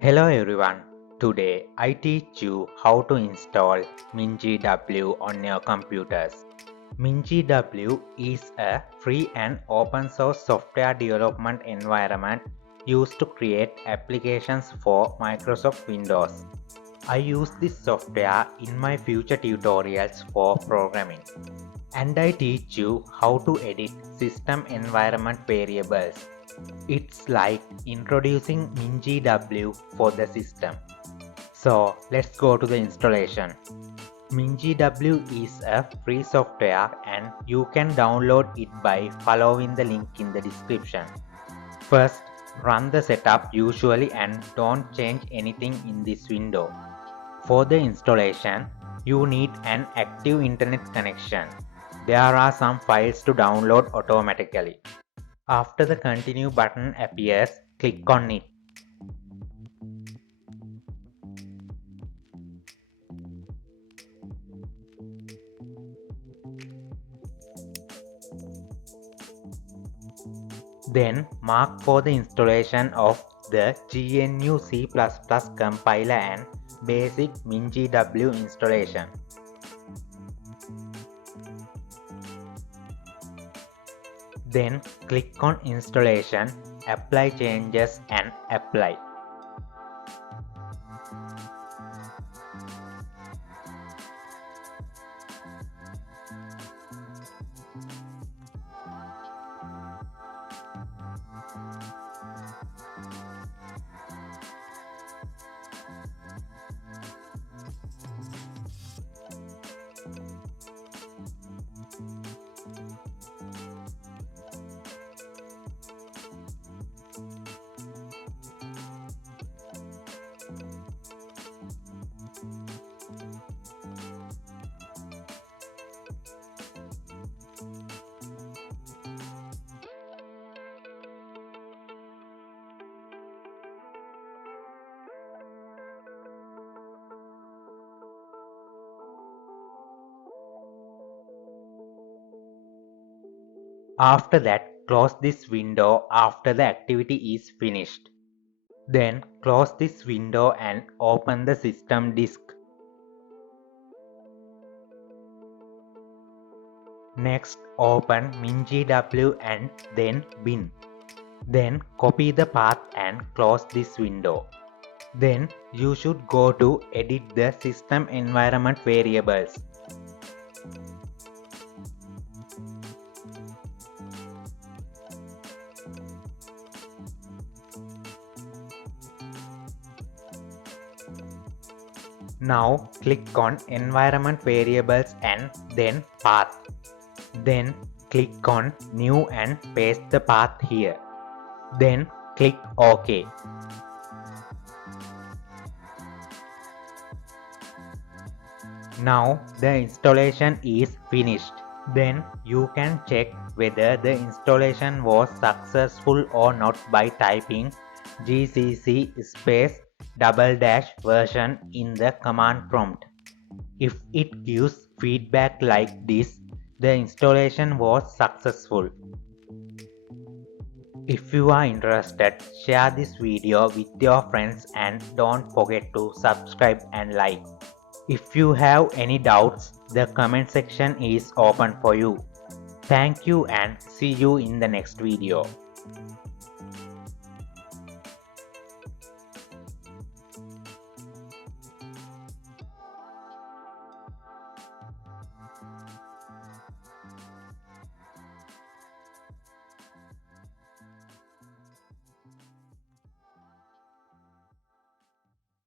Hello everyone. Today I teach you how to install MinGW on your computers. MinGW is a free and open source software development environment used to create applications for Microsoft Windows. I use this software in my future tutorials for programming. And I teach you how to edit system environment variables. It's like introducing MinGW for the system. So let's go to the installation. MinGW is a free software and you can download it by following the link in the description. First, run the setup usually and don't change anything in this window. For the installation, you need an active internet connection. There are some files to download automatically. After the continue button appears, click on it. Then mark for the installation of the GNU C++ compiler and basic MinGW installation. Then click on installation, apply changes and apply. After that, close this window after the activity is finished. Then close this window and open the system disk. Next, open MinGW and then bin. Then copy the path and close this window. Then you should go to edit the system environment variables. Now click on environment variables and then path. Then click on new and paste the path here. Then click OK. Now the installation is finished. Then you can check whether the installation was successful or not by typing gcc --version in the command prompt. If it gives feedback like this, the installation was successful. If you are interested, share this video with your friends and don't forget to subscribe and like. If you have any doubts, the comment section is open for you. Thank you and see you in the next video.